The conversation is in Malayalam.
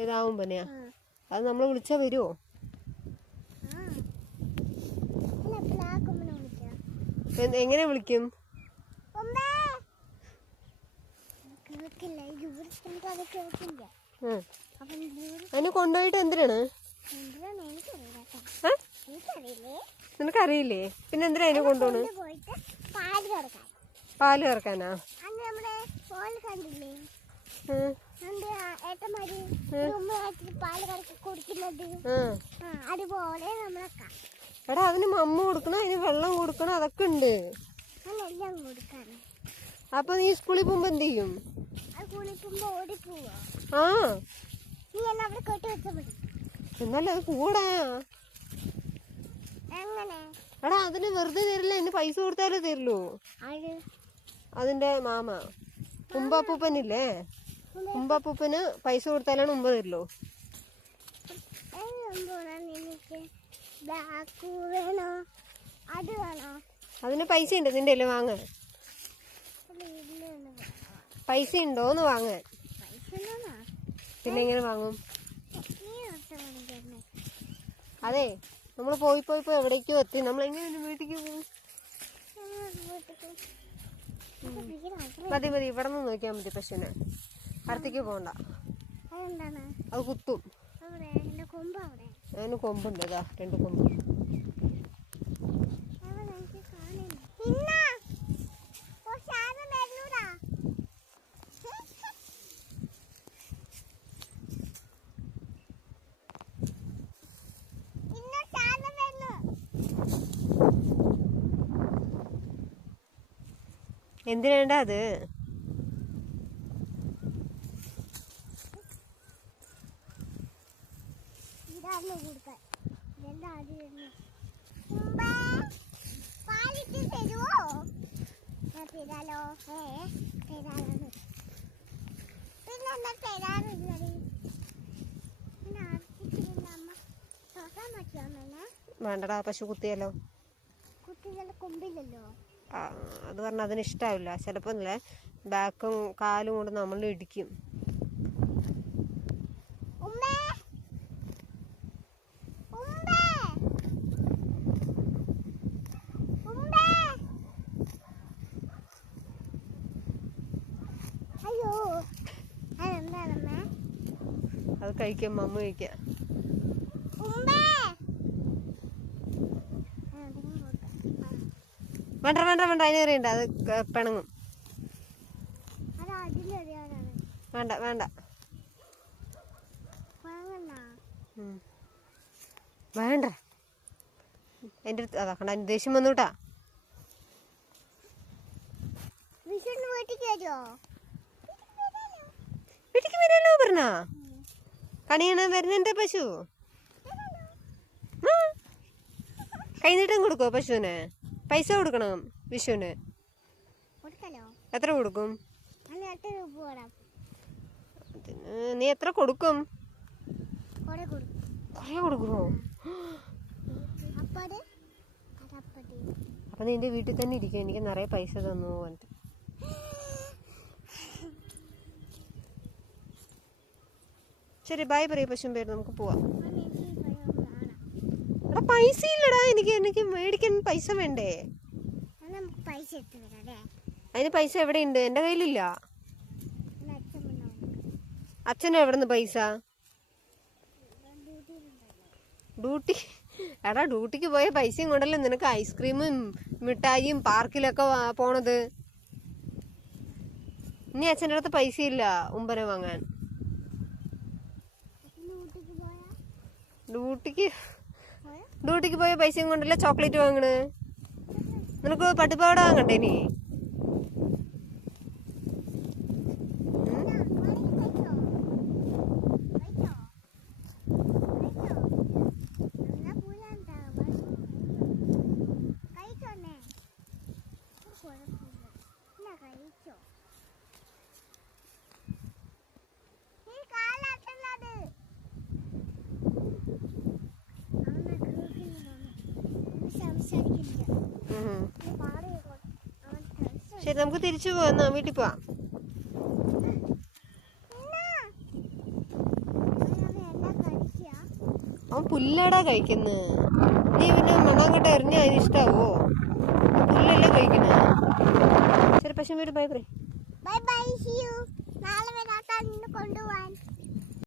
ഏതാവുമ്പനെയാ? അത് നമ്മളെ വിളിച്ചാ വരുമോ? എങ്ങനെ വിളിക്കും? അതിനെ കൊണ്ടുപോയിട്ട് എന്തിനാണ്? നിനക്കറിയില്ലേ? പിന്നെ എന്തിനാ അതിനെ കൊണ്ടുപോണ്? പാല് കറക്കാനാ? എടാ അതിന് മമ്മ കൊടുക്കണം, അതിന് വെള്ളം കൊടുക്കണം, അതൊക്കെ ഉണ്ട്. അപ്പൊ നീ സ്കൂളിൽ പോകുമ്പോ എന്ത് ചെയ്യും? ആ എന്നാലും അത് കൂടാ. എടാ അതിന് വെറുതെ തരില്ല, അതിന് പൈസ കൊടുത്താലേ തരുള്ളൂ. അതിന്റെ മാമ ഉമ്പാപ്പൂപ്പനില്ലേ, ഉമ്പാപ്പൂപ്പന് പൈസ കൊടുത്താലാണ് ഉമ്പ തരുള്ളൂ. അതിന് പൈസ ഉണ്ട് നിന്റെ അല്ലേ വാങ്ങാൻ? പൈസ ഉണ്ടോന്ന് വാങ്ങാൻ? പിന്നെ എങ്ങനെ വാങ്ങും? അതെ നമ്മള് പോയി പോയി പോയി എവിടേക്കോ എത്തി. നമ്മൾ എങ്ങനെ വീട്ടിലേക്ക് പോകും? മതി മതി, ഇവിടെ നിന്ന് നോക്കിയാൽ മതി പശുവിനെ. അടുത്തേക്ക് പോകണ്ട, അത് കുത്തും. അതിന് കൊമ്പുണ്ട്, ഇതാ 2 കൊമ്പ്. എന്തിനാണ്ട അത്? വേണ്ടടാ, പശു കുത്തിയാലോ? അത് പറഞ്ഞാൽ അതിന് ഇഷ്ടാവില്ല. ചിലപ്പോ ഇല്ലേ ബാക്കും കാലും കൊണ്ട് നമ്മൾ ഇടിക്കും. അത് കഴിക്കാം, മമ്മ കഴിക്കാം. വേണ്ട വേണ്ട വേണ്ട, അതിനറിയണ്ട, അത് പിണങ്ങും. വേണ്ട വേണ്ട വേണ്ട, എൻ്റെ അടുത്ത് അതാക്കണ്ട, അതിന് ദേഷ്യം വന്നൂട്ടാ. വീട്ടിക്ക് വരാലോ പറഞ്ഞാ? കണിയാണ് വരുന്നുണ്ട് പശു. കൈനീട്ടം കൊടുക്കോ പശുവിന്? പൈസ കൊടുക്കണം വിഷുവിന്. എത്ര കൊടുക്കും? നീ എത്ര കൊടുക്കും? കൊറേ കൊടുക്കുമോ? അപ്പൊ നിന്റെ വീട്ടിൽ തന്നെ ഇരിക്കും, എനിക്ക് നിറയെ പൈസ തന്നു പറഞ്ഞിട്ട്. ശരി, ബൈ പറയൂ പശുവും പേര്, നമുക്ക് പോവാം. എടാ പൈസ ഇല്ലടാ, എനിക്ക് മേടിക്കാൻ പൈസ വേണ്ടേ? അതിന് പൈസ എവിടെയുണ്ട്? എൻ്റെ കയ്യിലില്ല. അച്ഛന് എവിടുന്ന് പൈസ? ഡ്യൂട്ടി? എടാ ഡ്യൂട്ടിക്ക് പോയ പൈസയും കൊണ്ടല്ലേ നിനക്ക് ഐസ്ക്രീമും മിഠായിയും പാർക്കിലൊക്കെ പോണത്. ഇനി അച്ഛൻ്റെ അടുത്ത് പൈസ ഇല്ല ഉമ്പനെ വാങ്ങാൻ. ഡ്യൂട്ടിക്ക് പോയ പൈസയും കൊണ്ടല്ലേ ചോക്ലേറ്റ് വാങ്ങണ്. നിനക്ക് പട്ടുപാവാട വാങ്ങണ്ടേ നീ? ശരി, നമുക്ക് തിരിച്ചു പോവാം, വീട്ടിൽ പോവാം. അവൻ പുല്ലാടാ കഴിക്കുന്നേ. നീ പിന്നെ മണ്ണാങ്കട്ട എറിഞ്ഞ അതിന് ഇഷ്ടാവോ? പുല്ലല്ലേ കഴിക്കുന്നേ. ശരി പശു വീട് bye bye. Bye bye, see you. നാളെ വരാത്ത കൊണ്ടുപോവാൻ.